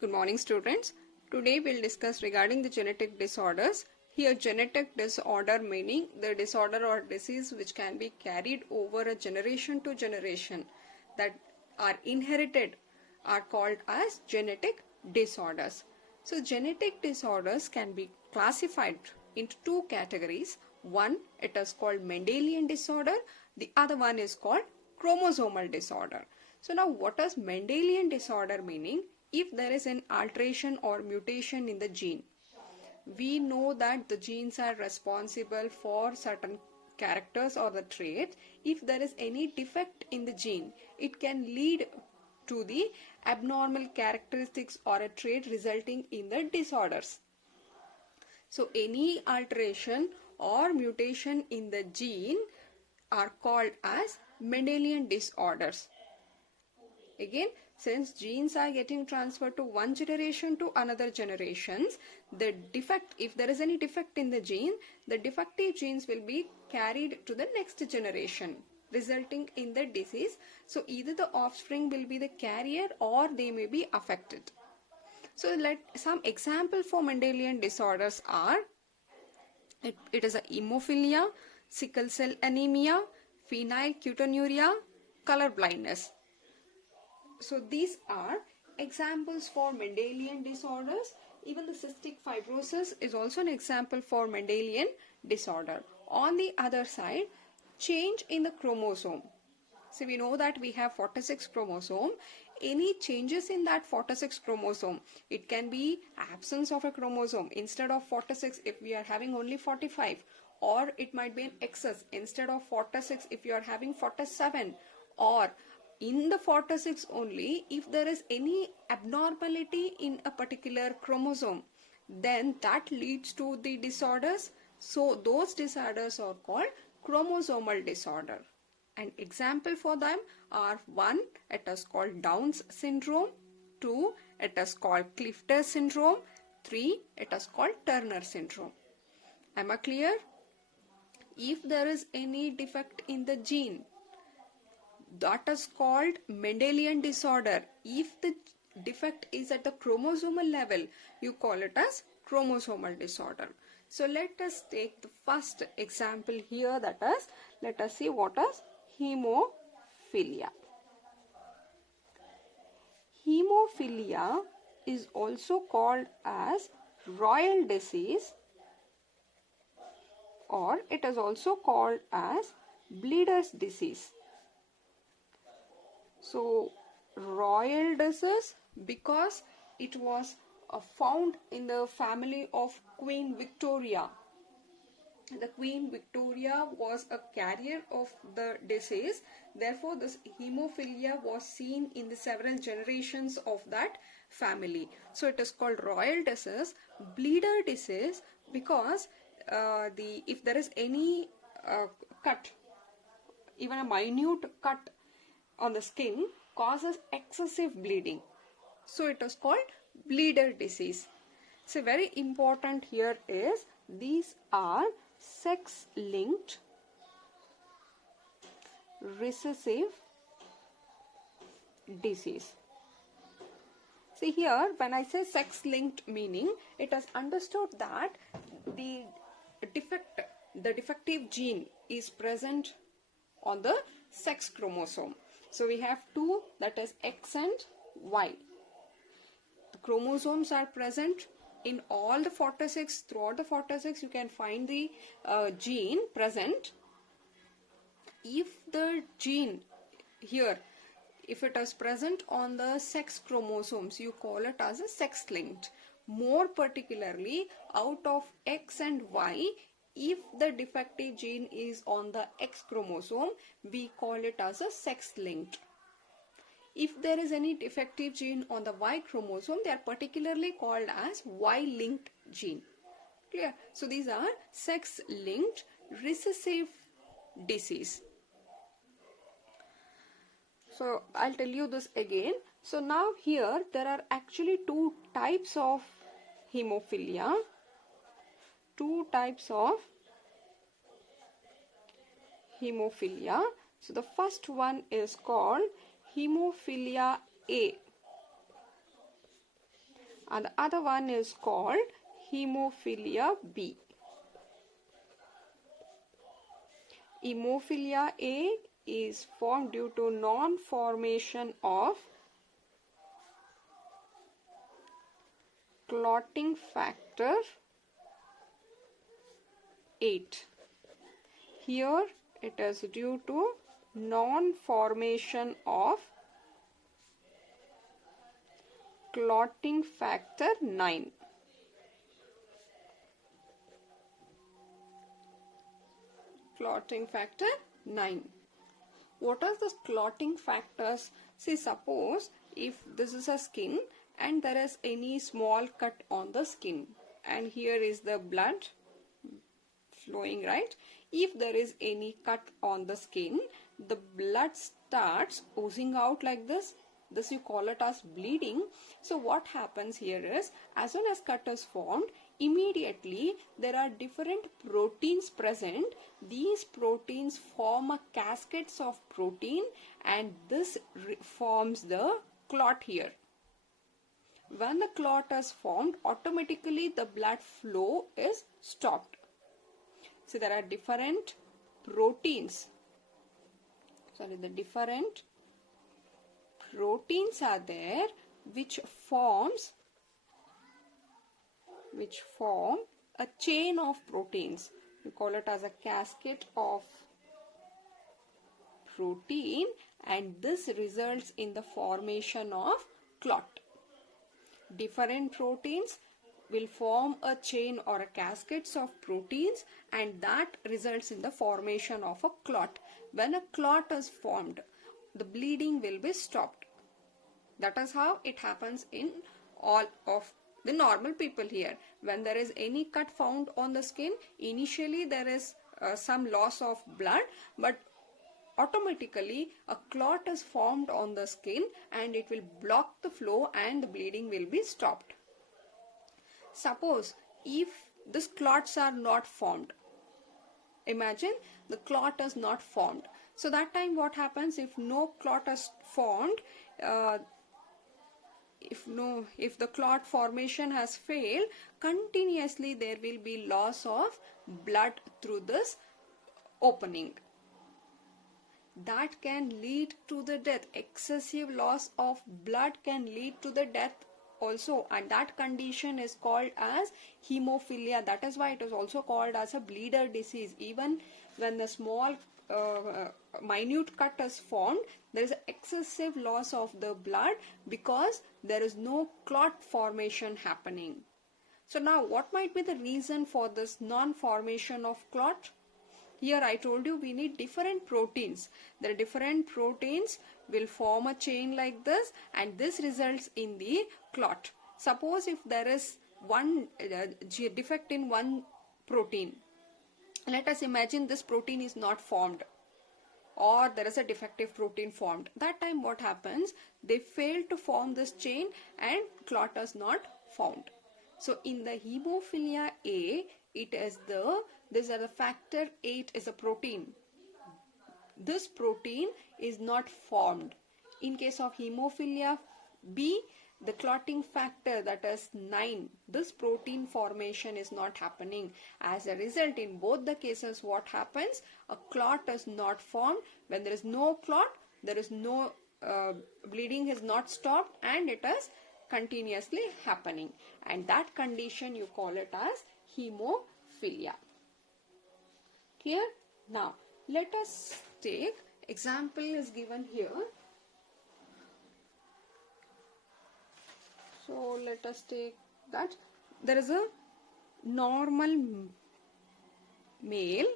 Good morning, students. Today we'll discuss regarding the genetic disorders. Here, genetic disorder meaning the disorder or disease which can be carried over a generation to generation that are inherited are called as genetic disorders. So, genetic disorders can be classified into two categories. One, it is called Mendelian disorder. The other one is called chromosomal disorder. So now what does Mendelian disorder meaning? If there is an alteration or mutation in the gene, we know that the genes are responsible for certain characters or the traits. If there is any defect in the gene, it can lead to the abnormal characteristics or a trait resulting in the disorders. So any alteration or mutation in the gene are called as Mendelian disorders. Again, since genes are getting transferred to one generation to another generations, the defect, if there is any defect in the gene, the defective genes will be carried to the next generation, resulting in the disease. So either the offspring will be the carrier or they may be affected. So some example for Mendelian disorders are, it is a hemophilia, sickle cell anemia, phenylketonuria, color blindness. So these are examples for Mendelian disorders. Even the cystic fibrosis is also an example for Mendelian disorder. On the other side, change in the chromosome. So we know that we have 46 chromosome. Any changes in that 46 chromosome, it can be absence of a chromosome. Instead of 46, if we are having only 45, or it might be an excess. Instead of 46, if you are having 47, or in the 46 only, if there is any abnormality in a particular chromosome, then that leads to the disorders. So those disorders are called chromosomal disorder. An example for them are 1, it is called Down's syndrome, 2, it is called Clifton syndrome, 3, it is called Turner syndrome. Am I clear? If there is any defect in the gene, that is called Mendelian disorder. If the defect is at the chromosomal level, you call it as chromosomal disorder. So let us take the first example here, that is, let us see what is hemophilia. Hemophilia is also called as royal disease, or it is also called as bleeder's disease. So royal disease because it was found in the family of Queen Victoria. The Queen Victoria was a carrier of the disease. Therefore, this hemophilia was seen in the several generations of that family. So it is called royal disease. Bleeder disease because if there is any cut, even a minute cut on the skin, causes excessive bleeding. So it is called bleeder disease. So very important here is these are sex-linked recessive disease. See here, when I say sex-linked meaning, it is understood that the defective gene is present on the sex chromosome. So we have two, that is X and Y. The chromosomes are present in all the 46. Throughout the 46 you can find the gene present. If the gene here, if it is present on the sex chromosomes, you call it as a sex-linked. More particularly, out of X and Y, if the defective gene is on the X chromosome, we call it as a sex-linked. If there is any defective gene on the Y chromosome, they are particularly called as Y-linked gene. Clear? So these are sex-linked recessive disease. So I'll tell you this again. So now here there are actually two types of hemophilia. Two types of hemophilia. So the first one is called Haemophilia A. and the other one is called Haemophilia B. Haemophilia A is formed due to non-formation of clotting factor 8. Here it is due to non-formation of clotting factor 9. Clotting factor 9. What are the clotting factors? See, suppose if this is a skin and there is any small cut on the skin, and here is the blood flowing, right? If there is any cut on the skin, the blood starts oozing out like this. This you call it as bleeding. So what happens here is, as soon as cut is formed, immediately there are different proteins present. These proteins form a cascades of protein, and this forms the clot here. When the clot is formed, automatically the blood flow is stopped. So there are different proteins. The different proteins are there which form a chain of proteins. We call it as a cascade of protein, and this results in the formation of clot. Different proteins will form a chain or a cascades of proteins, and that results in the formation of a clot. When a clot is formed, the bleeding will be stopped. That is how it happens in all of the normal people here. When there is any cut found on the skin, initially there is some loss of blood, but automatically a clot is formed on the skin and it will block the flow and the bleeding will be stopped. Suppose if these clots are not formed, imagine the clot is not formed. So that time what happens? If no clot is formed, if the clot formation has failed, continuously there will be loss of blood through this opening. That can lead to the death. Excessive loss of blood can lead to the death also, and that condition is called as hemophilia. That is why it is also called as a bleeder disease. Even when the small minute cut is formed, there is excessive loss of the blood because there is no clot formation happening. So now what might be the reason for this non-formation of clot? Here I told you we need different proteins. The different proteins will form a chain like this, and this results in the clot. Suppose if there is one defect in one protein, let us imagine this protein is not formed, or there is a defective protein formed. That time what happens? They fail to form this chain and clot is not found. So in the hemophilia A, it is the factor 8 is a protein. This protein is not formed. In case of hemophilia B, the clotting factor, that is 9, this protein formation is not happening. As a result, in both the cases what happens? A clot is not formed. When there is no clot, there is no bleeding is not stopped, and it is continuously happening, and that condition you call it as hemophilia. Here, now let us take example is given here. So let us take that there is a normal male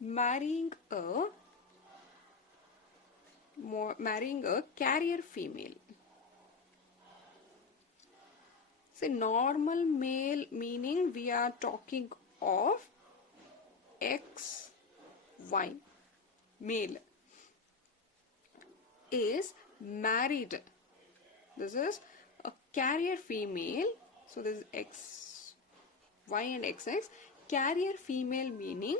marrying a carrier female. See, normal male meaning we are talking of XY. Male is married. This is a carrier female. So this is XY and XX. Carrier female meaning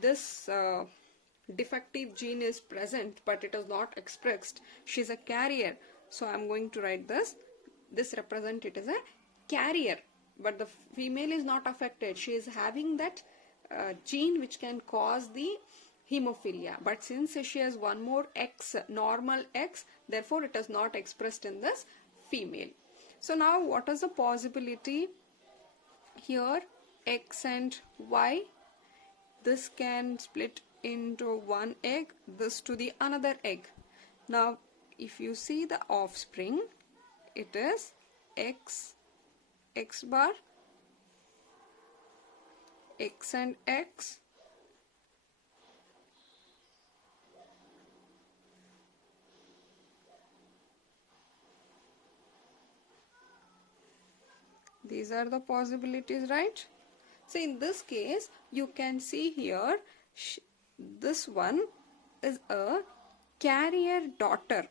this defective gene is present but it is not expressed. She is a carrier. So I am going to write this. This represent it as a carrier, but the female is not affected. She is having that gene which can cause the hemophilia, but since she has one more X, normal X, therefore it is not expressed in this female. So now what is the possibility here? X and Y, this can split into one egg, this to the another egg. Now if you see the offspring, it is X, X bar, X and X, these are the possibilities, right? So in this case you can see here this one is a carrier daughter,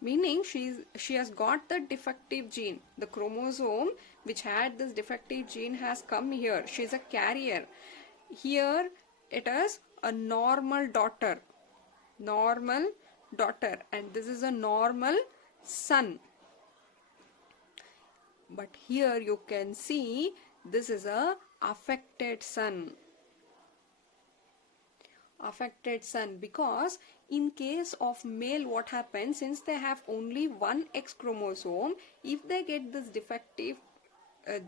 meaning she has got the defective gene. The chromosome which had this defective gene has come here. She is a carrier. Here it is a normal daughter, and this is a normal son. But here you can see this is a affected son. Affected son, because in case of male what happens, since they have only one X chromosome, if they get this defective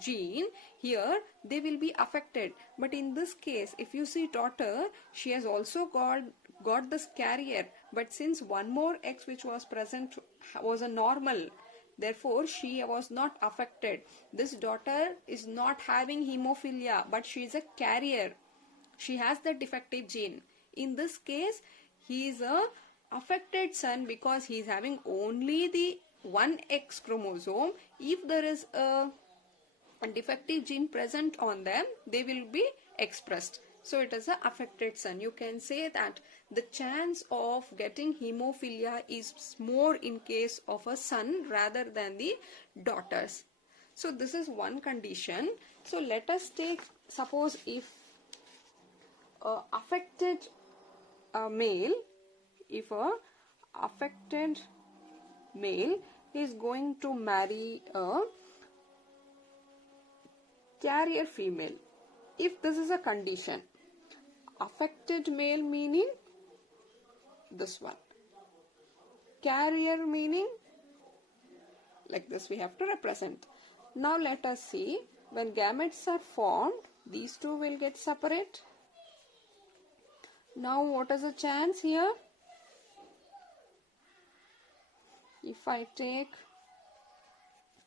gene here, they will be affected. But in this case, if you see daughter, she has also got this carrier, but since one more X which was present was a normal, therefore she was not affected. This daughter is not having hemophilia, but she is a carrier. She has the defective gene. In this case, he is a affected son because he is having only the one X chromosome. If there is a defective gene present on them, they will be expressed. So it is a affected son. You can say that the chance of getting hemophilia is more in case of a son rather than the daughters. So this is one condition. So let us take, suppose if affected male, if a affected male is going to marry a carrier female. If this is a condition, affected male meaning this one, carrier meaning like this we have to represent. Now let us see, when gametes are formed, these two will get separate. Now what is the chance here? If I take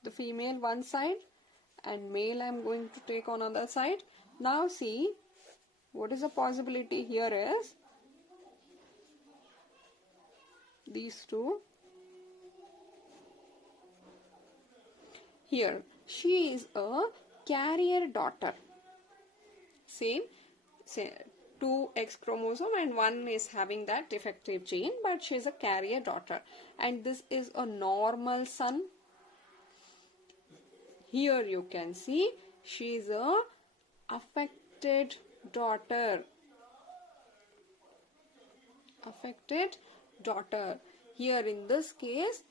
the female one side and male I am going to take on other side. Now see, what is the possibility here is these two. Here she is a carrier daughter. Same 2 X chromosome and one is having that defective gene, but she is a carrier daughter, and this is a normal son. Here you can see she is a affected daughter. Affected daughter. Here in this case,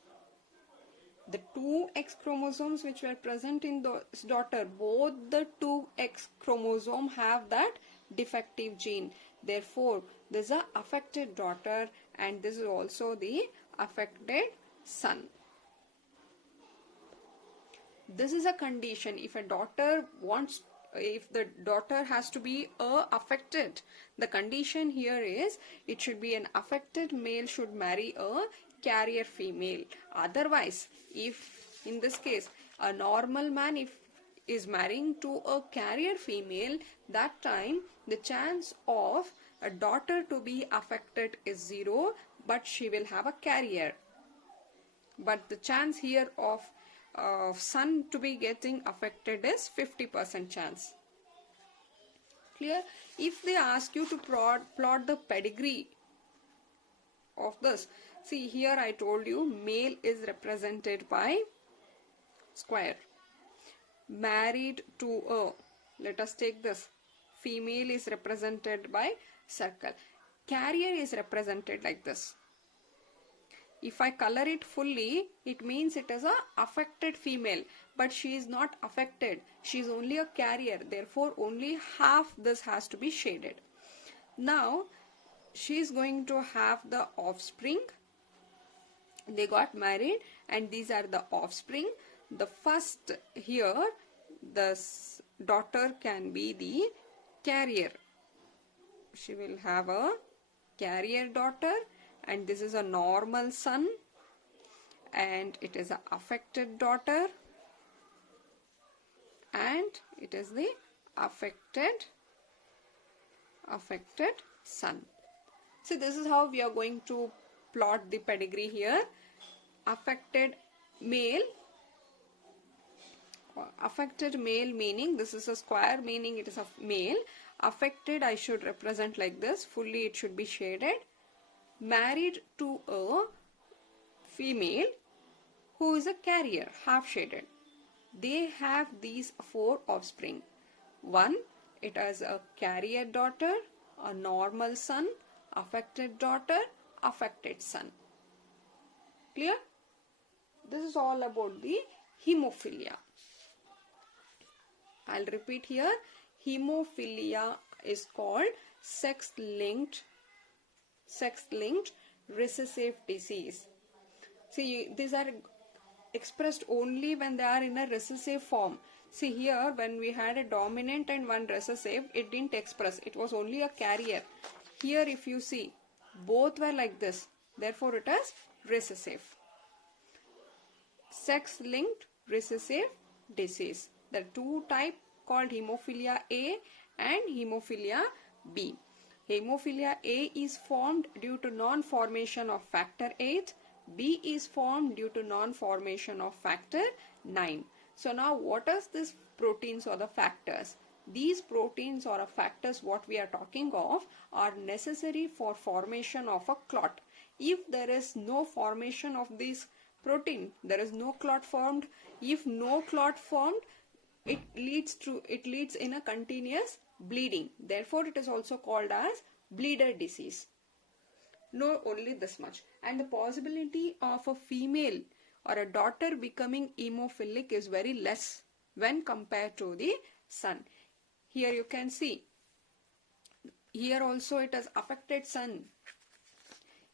the 2 X chromosomes which were present in this daughter, both the 2 X chromosome have that defective gene. Therefore, this is a affected daughter and this is also the affected son. This is a condition. If a daughter wants, if the daughter has to be affected, the condition here is it should be an affected male should marry a carrier female. Otherwise, if in this case a normal man is marrying to a carrier female, that time the chance of a daughter to be affected is 0, but she will have a carrier. But the chance here of son to be getting affected is 50% chance. Clear? If they ask you to plot the pedigree of this, see here I told you male is represented by square, married to a, let us take this, female is represented by circle, carrier is represented like this. If I color it fully, it means it is a affected female, but she is not affected. She is only a carrier. Therefore, only half this has to be shaded. Now, she is going to have the offspring. They got married and these are the offspring. The first here, the daughter can be the carrier. She will have a carrier daughter, and this is a normal son, and it is an affected daughter, and it is the affected son. So this is how we are going to plot the pedigree here. Affected male meaning this is a square, meaning it is a male. Affected I should represent like this, fully it should be shaded. Married to a female who is a carrier, half shaded. They have these 4 offspring. 1, it has a carrier daughter, a normal son, affected daughter, affected son. Clear? This is all about the hemophilia. I'll repeat here. Hemophilia is called sex-linked recessive disease. See, these are expressed only when they are in a recessive form. See here, when we had a dominant and one recessive, it didn't express. It was only a carrier. Here if you see, both were like this. Therefore, it is recessive. Sex-linked recessive disease. There are 2 types called hemophilia A and hemophilia B. Hemophilia A is formed due to non-formation of factor 8. B is formed due to non-formation of factor 9. So now what are these proteins or the factors? These proteins or factors what we are talking of are necessary for formation of a clot. If there is no formation of this protein, there is no clot formed. If no clot formed, it leads in a continuous bleeding. Therefore, it is also called as bleeder disease. Know only this much. And the possibility of a female or a daughter becoming hemophilic is very less when compared to the son. Here you can see. Here also it has affected son.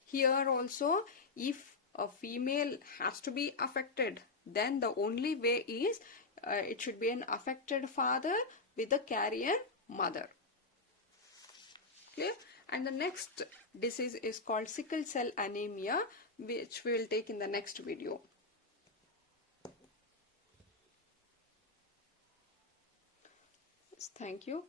Here also, if a female has to be affected, then the only way is it should be an affected father with a carrier mother. Okay? And the next disease is called sickle cell anemia, which we will take in the next video. Thank you.